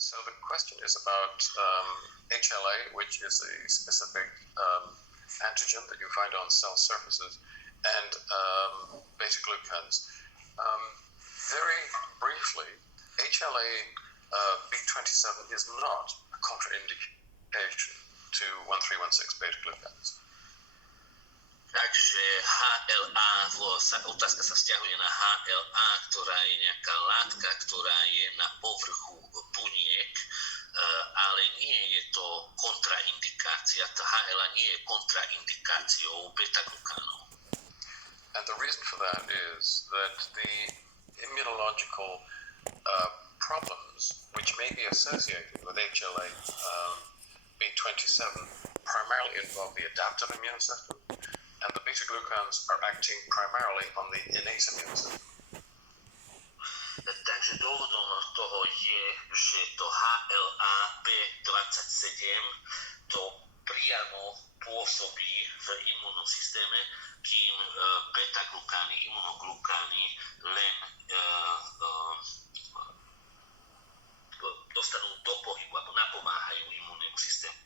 So the question is about HLA, which is a specific antigen that you find on cell surfaces, and beta-glucans. Very briefly, HLA B27 is not a contraindication to 1316 beta-glucans. Takže HLA, otázka sa vzťahuje na HLA, ktorá je nejaká látka, ktorá je na povrchu buniek, ale nie je to kontraindikácia. Tá HLA nie je kontraindikáciou beta-glukánov. And the reason for that is that the immunological problems which may be associated with HLA B27 primarily involve the adaptive immune system, and the beta-glucans are acting primarily on the innate immune system. Takže dôvodom toho je, že to HLA B27 to priamo pôsobí v imunnom systéme, kým beta-glukány, imunoglukány len dostanú do pohybu alebo napomáhajú imunnému systému.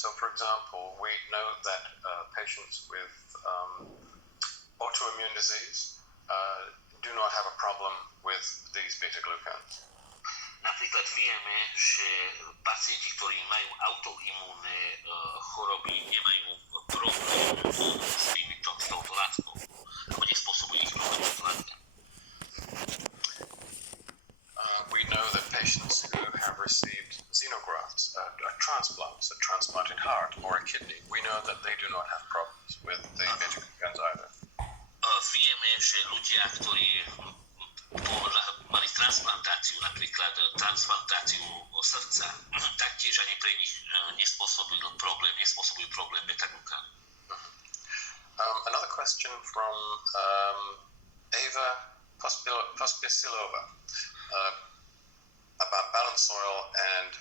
So, for example, we know that patients with autoimmune disease do not have a problem with these beta-glucans. Napríklad vieme, že pacienti, ktorí majú autoimúnne choroby, nemajú problém s touto látkou, alebo nespôsobujú ich problém s látkou. We know that patients who have received xenografts, transplants, a transplanted heart or a kidney, we know that they do not have problems with the beta-glucans either. Vieme, že ľudia, ktorí mali transplantáciu, napríklad transplantáciu srdca, taktiež ani pre nich nespôsobujú problém beta-glukán. Another question from Eva Pospisilova about balanced soil and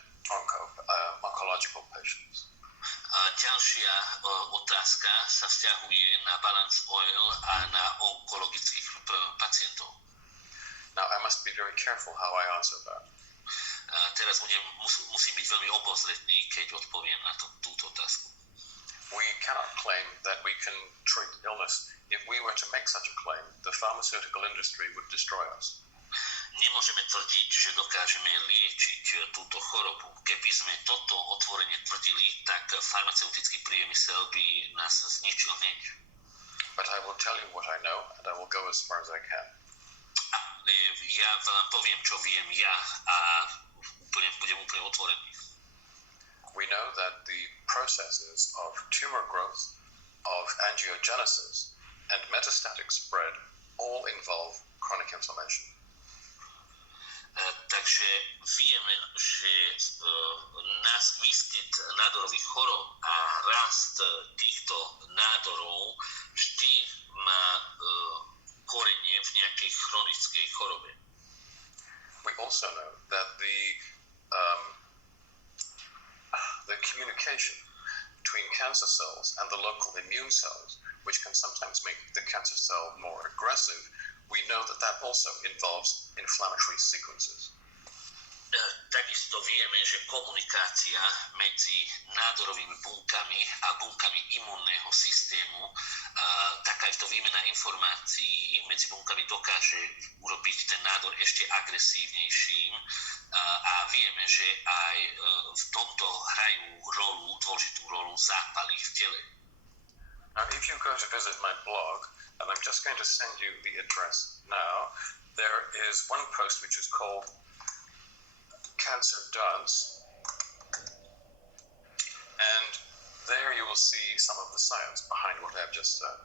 oncological patients. Ďalšia otázka sa vzťahuje na balance oil a na onkologických pacientov. Now I must be very careful how I answer that. Teraz musím byť veľmi obozretný, keď odpoviem na túto otázku. We cannot claim that we can treat illness. If we were to make such a claim, the pharmaceutical industry would destroy us. Nemôžeme tvrdiť, že dokážeme liečiť túto chorobu. Keby sme toto otvorene tvrdili, tak farmaceutický priemysel by nás zničil hneď. But I will tell you what I know, and I will go as far as I can. Ja vám poviem, čo viem ja, a budem úplne otvorený. We know that the processes of tumor growth, of angiogenesis, and metastatic spread all involve chronic inflammation. Takže vieme, že výskyt nádorových chorób a rast týchto nádorov vždy má korene v nejakej chronickej chorobe. We also know that the communication between cancer cells and the local immune cells, which can sometimes make the cancer cell more aggressive, we know that that also involves inflammatory sequences. Takisto vieme, že komunikácia medzi nádorovými bunkami a bunkami imunného systému, takáto výmena informácií medzi bunkami dokáže urobiť ten nádor ešte agresívnejším, a vieme, že aj v tomto hrajú dôležitú rolu zápaly v tele. Now, if you go to visit my blog, and I'm just going to send you the address now, there is one post which is called Cancer Dance, and there you will see some of the science behind what I've just said.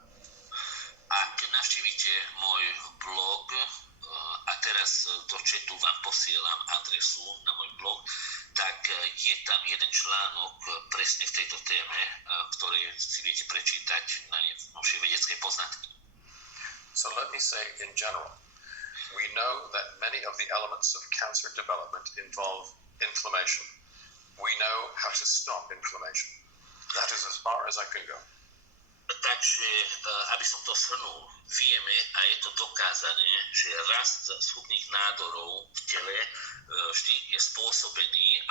Ak navštívite môj blog, a teraz do chatu vám posielam adresu na môj blog, tak je tam jeden článok presne v tejto téme, ktorý si viete prečítať na novšie vedecké poznatky. So let me say in general, we know that many of the elements of cancer development involve inflammation. We know how to stop inflammation. That is as far as I can go. Takže, aby som to shrnul, vieme a je to dokázané, že rast schopných nádorov v tele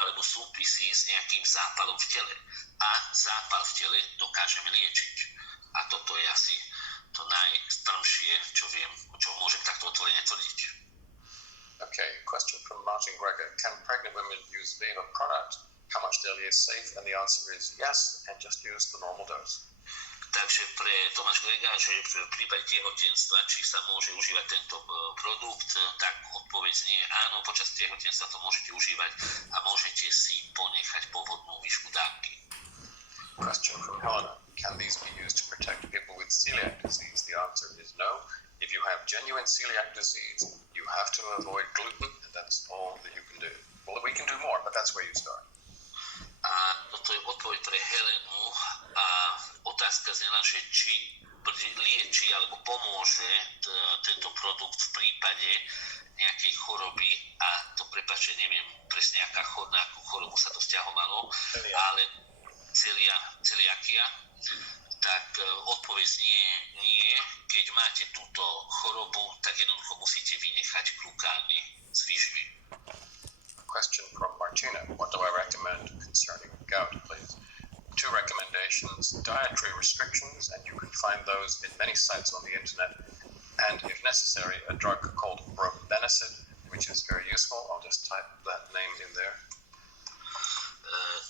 alebo súvisí s nejakým zápalom v tele. A zápal v tele dokážeme liečiť. A toto je asi to najstrmšie, čo viem, čo môžem takto otvorene tvrdiť. Okay, question from Martin Greger. Can pregnant women use Viva product? How much daily is safe? And the answer is yes, and just use the normal dose. Takže pre Tomáš Grega, že v prípade tehotenstva, či sa môže užívať tento produkt, tak odpoveď znie áno, počas tehotenstva to môžete užívať a môžete si ponechať pôvodnú výšku dávky. Question from Helena. Can these be used to protect people with celiac disease? The answer is no. If you have genuine celiac disease, you have to avoid gluten, and that's all that you can do. Well, we can do more, but that's where you start. A toto je odpoveď pre Helenu a otázka znela, že či lieči alebo pomôže tento produkt v prípade nejakej choroby a to prepáčte, neviem presne na akú chorobu sa to vzťahovalo, ale celiakia, tak odpoveď znie nie. Keď máte túto chorobu, tak jednoducho musíte vynechať glukóny z výživy. Question from Martina. What do I recommend concerning gout, please? 2 recommendations, dietary restrictions, and you can find those in many sites on the internet, and if necessary, a drug called probenicid, which is very useful. I'll just type that name in there.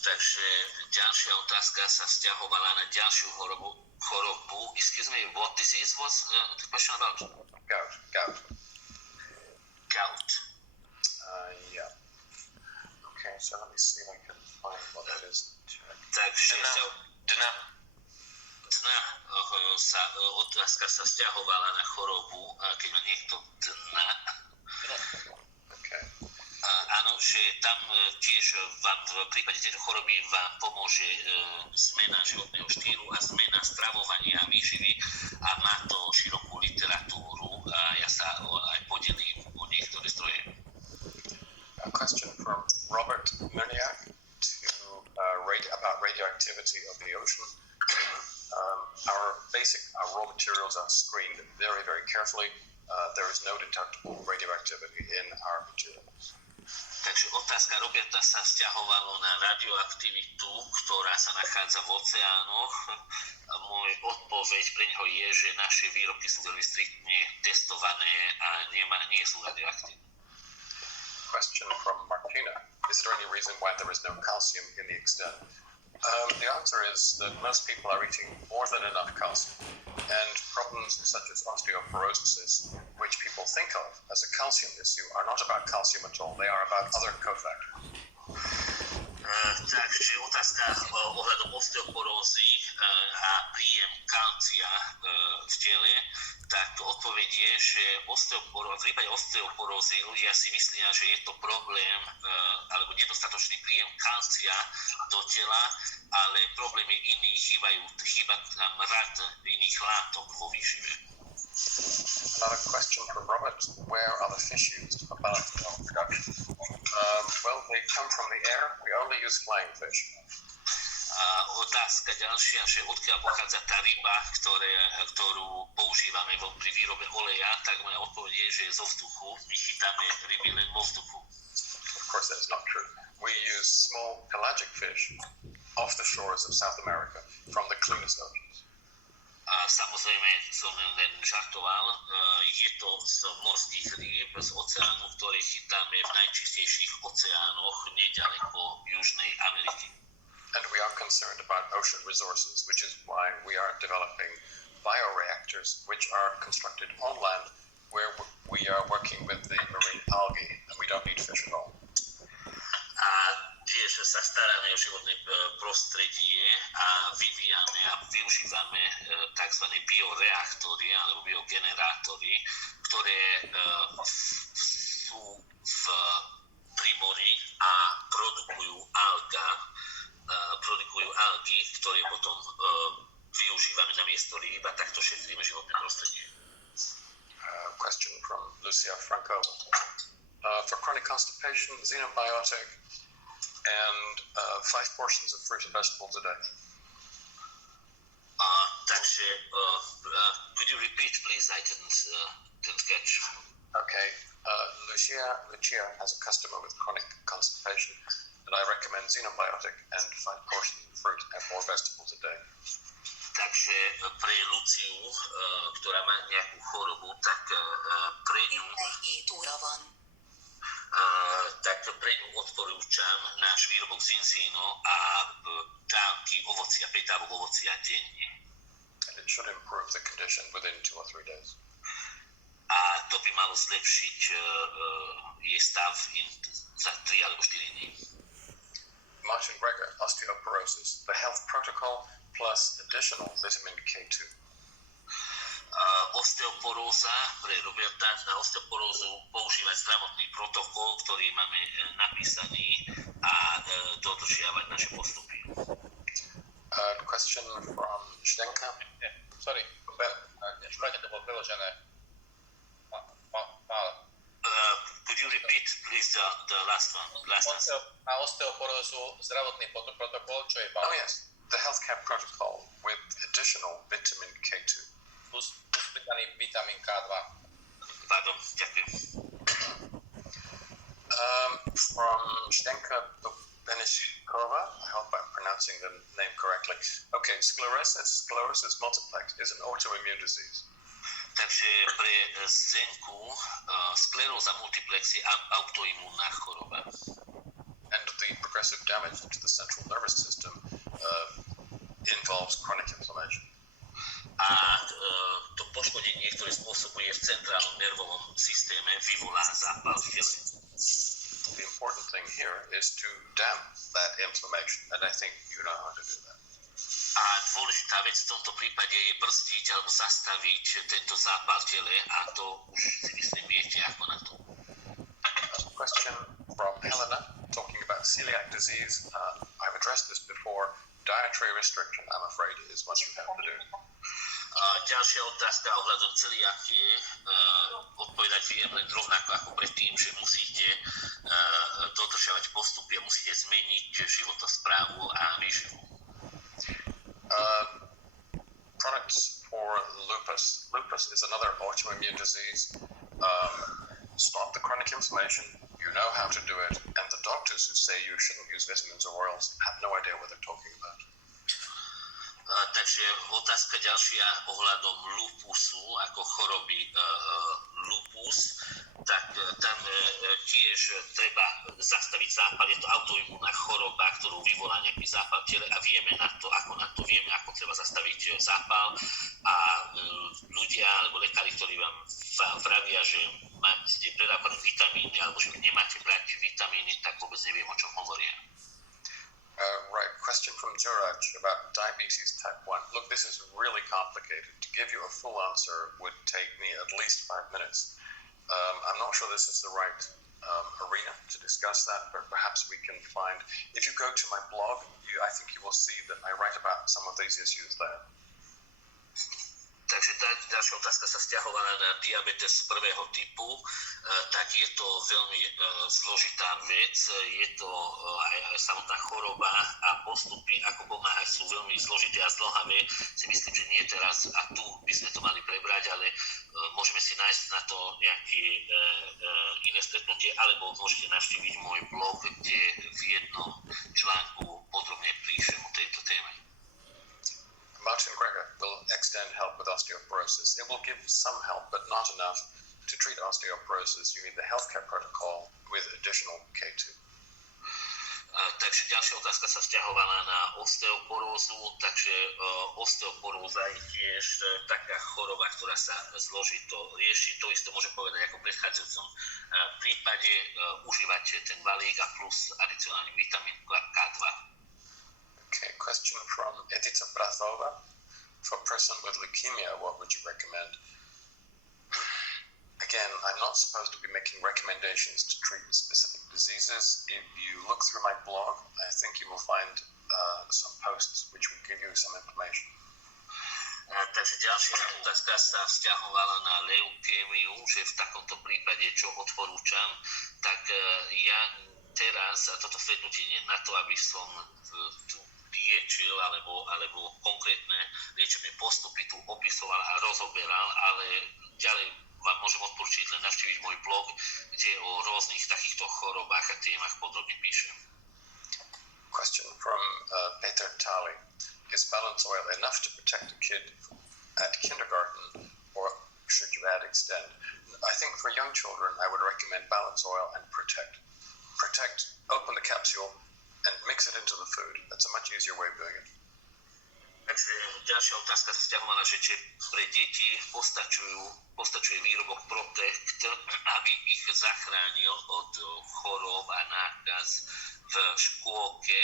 Takže ďalšia otázka sa vzťahovala na ďalšiu chorobu. Excuse me, what disease was the question about? Gout. Yeah. Okay, so let me see if I can find what that is. Takže otázka sa vzťahovala na chorobu, keď má niekto dna. Okay. Áno, že tam tiež vám v prípade tejto choroby vám pomôže zmena životného štýlu a zmena stravovania a výživy a má to širokú literatúru a ja sa aj podelím o niektoré zdroje. A question from Robert Miniak about radioactivity of the ocean. Our raw materials are screened very, very carefully. There is no detectable radioactivity in our materials. Takže otázka Roberta sa vzťahovalo na radioaktivitu, ktorá sa nachádza v oceánoch. Môj odpoveď pre neho je, že naše výrobky sú veľmi striktne testované a nie sú radioaktívne. Question from Martina. Is there any reason why there is no calcium in the external? The answer is that most people are eating more than enough calcium, and problems such as osteoporosis, which people think of as a calcium issue, are not about calcium at all. They are about other cofactors. Takže otázka ohľadom osteoporózy a príjem kalcia v tele, tak odpoveď je, že v prípade osteoporózy ľudia si myslia, že je to problém alebo nedostatočný príjem kalcia do tela, ale problémy iných chýba tam rad iných látok vo výžive. Another question from Robert. Where are the fish used for balanced milk production? Well, they come from the air. We only use flying fish. Otázka ďalšia, že odkiaľ pochádza tá ryba, ktorú používame pri výrobe oleja, tak moja odpoveď je, že je zo vzduchu. My chytáme ryby len vo vzduchu. Of course, that's not true. We use small pelagic fish off the shores of South America from the Clunas Oceans. A samozrejme som len žartoval, je to z morských rýb, z oceánu, ktoré chytáme v najčistejších oceánoch neďaleko Južnej Ameriky. And we are concerned about ocean resources, which is why we are developing bioreactors, which are constructed on land, where we are working with the marine algae, and we don't need fish at all. A tiež sa staráme o životné prostredie a vyvíjame a využívame tzv. Bioreaktory alebo biogenerátory, ktoré sú pri mori a produkujú algy, ktoré potom využívame na miesto rýb a takto šetríme životné prostredie. Question from Lucia Franco. For chronic constipation, xenobiotic, and 5 portions of fruit and vegetables a day. Takže, could you repeat, please? I didn't catch. Okay. Lucia has a customer with chronic constipation, and I recommend xenobiotic and 5 portions of fruit and more vegetables a day. Takže pre Luciu, ktorá má nejakú chorobu, tak pre ňu odporúčam náš výrobok zinzíno a dávky ovocia, 5 dávok ovocia denne. And it should improve the condition within 2 or 3 days. A to by malo zlepšiť jej stav za 3 alebo 4 dní. Martin Greger, osteoporosis, the health protocol plus additional vitamin K2. Osteoporóza, pre Roberta, na osteoporózu používať zdravotný protokol, ktorý máme napísaný a dodržiavať naše postupy. Question from Zdenka. Sorry, špatne to bolo preložené. Could you repeat, please, the last one? Na osteoporózu zdravotný protokol, čo je Oh yes, the healthcare protocol with additional vitamin K2. Plus pridaný vitamín K2. Pardon, ďakujem. From Zdenka Benishkova, I hope I'm pronouncing the name correctly. Okay, sclerosis multiplex is an autoimmune disease. Takže pre Zdenku skleróza multiplex je autoimúnna choroba. And the progressive damage to the central nervous system involves chronic inflammation. A to poškodenie, ktoré spôsobuje v centrálnom nervovom systéme, vyvolá zápal v tele. The important thing here is to damp that inflammation, and I think you know how to do that. A dôležitá vec v tomto prípade je brzdiť alebo zastaviť tento zápal v tele a to už si myslím viete ako na to. A question from Helena talking about celiac disease. I've addressed this before. Dietary restriction, I'm afraid, is what you have to do. Ďalšia otázka ohľadom celiakie. Odpovedať viem len rovnako ako predtým, že musíte dodržiavať postupy a musíte zmeniť životosprávu a výživu. Products for lupus. Lupus is another autoimmune disease. Stop the chronic inflammation. You know how to do it. And the doctors who say you shouldn't use vitamins or oils have no idea what they're talking about. Takže otázka ďalšia ohľadom lupusu, ako choroby lupus, tak tam tiež treba zastaviť zápal. Je to autoimúnna choroba, ktorú vyvolá nejaký zápal v tele a vieme vieme, ako treba zastaviť zápal. A ľudia alebo lekári, ktorí vám vravia, že máte predávkované vitamíny alebo že nemáte brať vitamíny, tak vôbec neviem, o čom hovoria. Right, question from Juraj about diabetes type 1. Look, this is really complicated. To give you a full answer would take me at least 5 minutes. I'm not sure this is the right arena to discuss that, but perhaps we can find... If you go to my blog, I think you will see that I write about some of these issues there. Takže ďalšia otázka sa vzťahovala na diabetes prvého typu, tak je to veľmi zložitá vec, je to aj samotná choroba a postupy, ako pomáhať, sú veľmi zložité a zdĺhavé. Si myslím, že nie teraz a tu by sme to mali prebrať, ale môžeme si nájsť na to nejaké iné stretnutie, alebo môžete navštíviť môj blog, kde v jednom článku podrobne píšem o tejto téme. Martin Greger will extend help with osteoporosis. It will give some help, but not enough. To treat osteoporosis, you need the healthcare protocol with additional K2. Takže ďalšia otázka sa vzťahovala na osteoporózu. Takže osteoporóza je tiež taká choroba, ktorá sa zložito rieši. To isté môžem povedať ako v predchádzajúcom prípade. Užívate ten balík a plus adicionálny vitamín K2. Okay, question from Edita Brazova. For a person with leukemia, what would you recommend? Again, I'm not supposed to be making recommendations to treat specific diseases. If you look through my blog, I think you will find some posts which will give you some information. Takže ďalšia otázka sa vzťahovala na leukémiu, že v takomto prípade čo odporúčam, tak ja teraz, a toto stretnutie nie na to, aby som liečil alebo konkrétne liečebné postupy tu opisoval a rozoberal, ale ďalej vám môžem odporúčiť len navštíviť môj blog, kde o rôznych takýchto chorobách a témach podrobne píšem. Question from Peter Tali. Is balance oil enough to protect a kid at kindergarten, or should you add extend? I think for young children, I would recommend balance oil and protect. Protect, open the capsule, and mix it into the food. That's a much easier way of doing it. Takže ďalšia otázka sa vzťahovala, že či pre deti postačuje výrobok Protect, aby ich zachránil od chorób a nákaz v škôlke.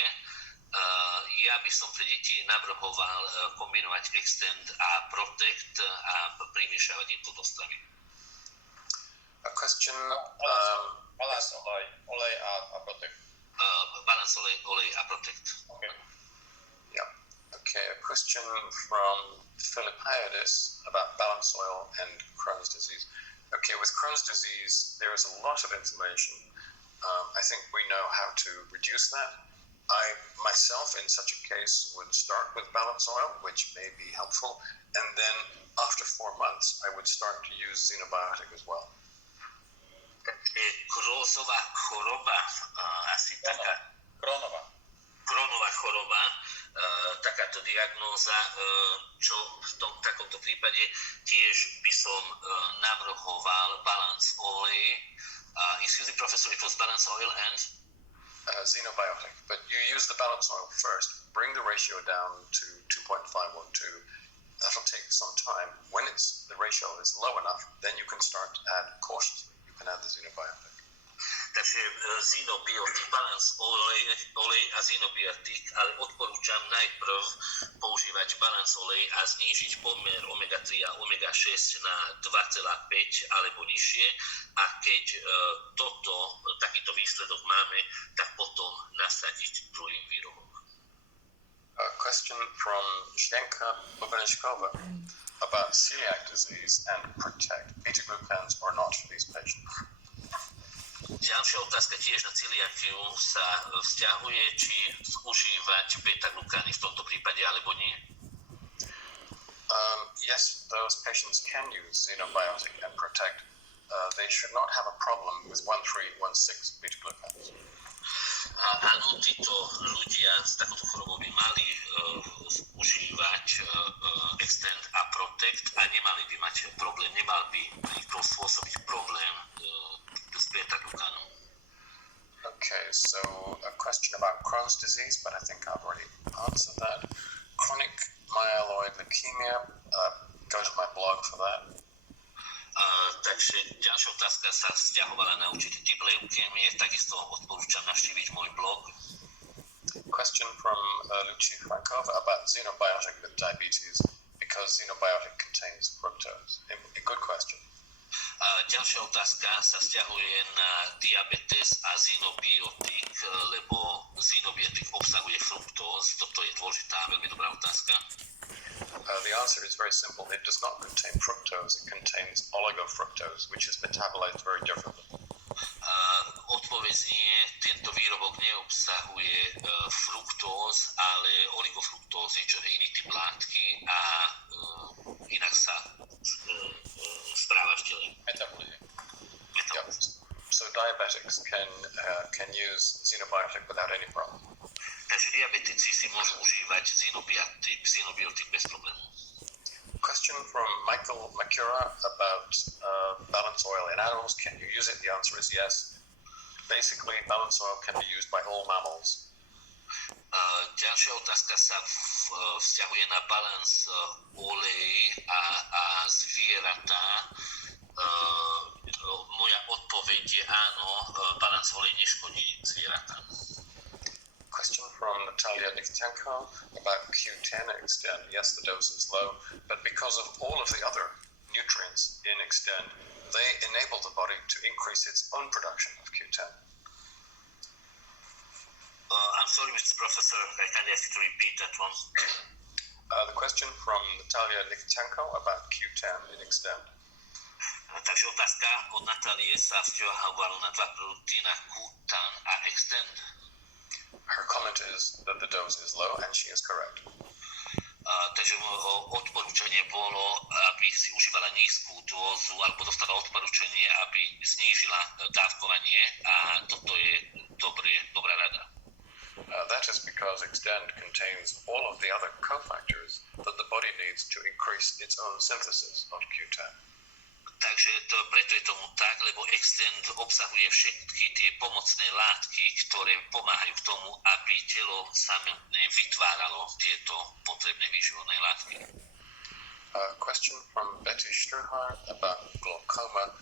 Ja by som pre deti navrhoval kombinovať Extend a Protect a primiešavať im to do stravy. A question... Balance olej a Protect. Balance olej a Protect. Okay. Yeah. Okay, a question from Philippiadis about balance oil and Crohn's disease. Okay, with Crohn's disease, there is a lot of inflammation. I think we know how to reduce that. I, myself, in such a case, would start with balance oil, which may be helpful, and then after 4 months, I would start to use xenobiotic as well. Takže Crohnova choroba, asi taká... Crohnova choroba, takáto diagnóza, čo v takomto prípade tiež by som navrhoval balance olej. Excuse me, professor, it was balance oil and? Xenobiotic, but you use the balance oil first, bring the ratio down to 2.512. That'll take some time. When the ratio is low enough, then you can start to add cautiously. You can add the xenobiotic. Takže xenobiotik, balance olej a xenobiotik, ale odporúčam najprv používať balance olej a znížiť pomer omega-3 a omega-6 na 2,5 alebo nižšie. A keď takýto výsledok máme, tak potom nasadiť druhý výrobok. A question from Zdenka Bobeneškova about celiac disease and Protect. Beta-glucans or not for these patients? Ďalšia otázka tiež na celiakiu sa vzťahuje, či užívať beta-glukány v tomto prípade alebo nie. Yes, those patients can use xenobiotic and Protect. They should not have a problem with 1316 beta-glucans. Áno, títo ľudia s takouto chorobou by mali užívať Extend a Protect a nemali by mať problém, nemal by to spôsobiť problém s beta-glukánom. Okay, so a question about Crohn's disease, but I think I've already answered that. Chronic myeloid leukemia, go to my blog for that. Takže ďalšia otázka sa vzťahovala na určitý typ leukémie, takisto odporúčam navštíviť môj blog. Question from Luci Frankova about xenobiotic with diabetes, because xenobiotic contains fructose. A good question. Ďalšia otázka sa vzťahuje na diabetes a xenobiotik, lebo xenobiotik obsahuje fruktóz. Toto je dôležitá, veľmi dobrá otázka. The answer is very simple. It does not contain fructose. It contains oligofructose, which is metabolized very differently. Odpoveď nie, tento výrobok neobsahuje fruktóz, ale oligofruktózy, čo je iný typ látky a inak sa správa v tele. Metabolizm. So diabetics can use xenobiotic without any problem. Takže diabetici si môžu užívať xenobiotik bez problému. Question from Michael Makura about balance oil in animals. Can you use it? The answer is yes. Basically, balance oil can be used by all mammals. Ďalšia otázka sa vzťahuje na balance olej a zvieratá. Moja odpoveď je áno, balance olej neškodí zvieratám. Question from Natalia Nikitenko about Q10 Extend. Yes, the dose is low, but because of all of the other nutrients in Extend, they enable the body to increase its own production of Q10. I'm sorry, Mr. Professor, I can't ask you to repeat that one. The question from Natalia Nikitenko about Q10 in Extend. Takže otázka od Natálie sa vzťahovala na dva produkty, na Q10 a Extend. Her comment is that the dose is low, and she is correct. Takže odporúčanie bolo, aby si užívala nízku dózu, alebo dostala odporúčanie, aby znížila dávkovanie, a toto je dobrá rada. That is contains all of the other cofactors that the body needs to increase its own synthesis of Q10. Takže preto je tomu tak, lebo extend obsahuje všetky tie pomocné látky, ktoré pomáhajú k tomu, aby telo samotné vytváralo tieto potrebné výživové látky. A question from Betty Struhar about glaucoma.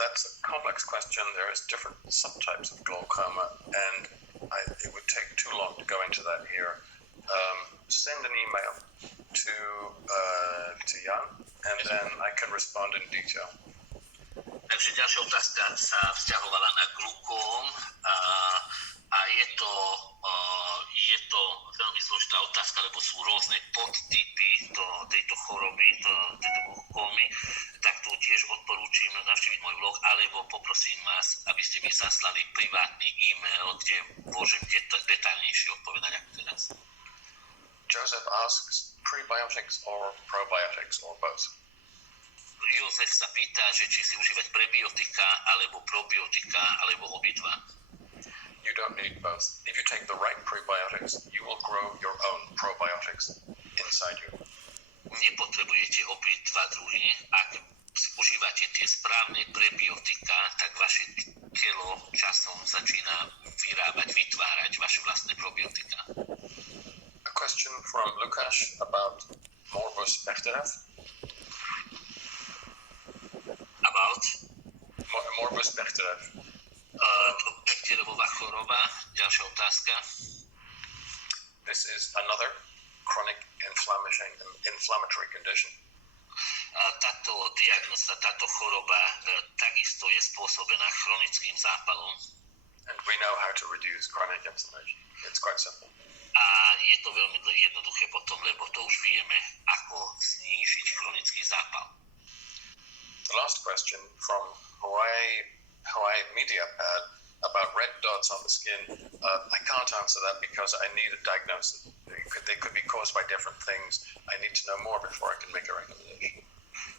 That's a complex question. There's different subtypes of glaucoma, and it would take too long to go into that here. Send an email to Jan, and then I can respond in detail. Takže ďalšia otázka sa vzťahovala na glukóm a je to veľmi zložitá otázka, lebo sú rôzne podtypy tejto choroby, tejto glukómy, tak tu tiež odporúčam navštíviť môj blog, alebo poprosím vás, aby ste mi zaslali privátny e-mail, kde môžem detailnejšie odpovedať ako teraz. Joseph asks, prebiotics or probiotics or both? Jozef sa pýta, že či si užívať prebiotika, alebo probiotika, alebo obidva. You don't need both. If you take the right prebiotics, you will grow your own probiotics inside you. Nepotrebujete obidva druhy. Ak užívate tie správne prebiotika, tak vaše telo časom začína vytvárať vaše vlastné probiotika. A question from Lukáš about morbus Bechterew. About? Morbus Bechterew. Bechterevová choroba. Ďalšia otázka. This is another chronic inflammatory condition. Táto diagnóza, táto choroba takisto je spôsobená chronickým zápalom. And we know how to reduce chronic inflammation. It's quite simple. A je to veľmi jednoduché potom, lebo to už vieme, ako znížiť chronický zápal. The last question from Hawaii Media Pad about red dots on the skin. I can't answer that because I need a diagnosis. They could be caused by different things. I need to know more before I can make a recommendation.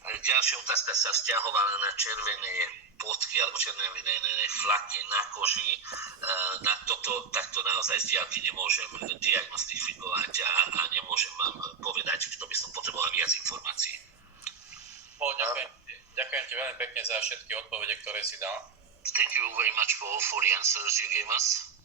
Ďalšia otázka sa vzťahovala na červené bodky alebo červené flaky na koži. Na toto takto naozaj z diaľky nemôžem diagnostifikovať a nemôžem vám povedať, kto by som potreboval viac informácií. Ďakujem ti veľmi pekne za všetky odpovede, ktoré si dal. Thank you very much for the answers you gave us.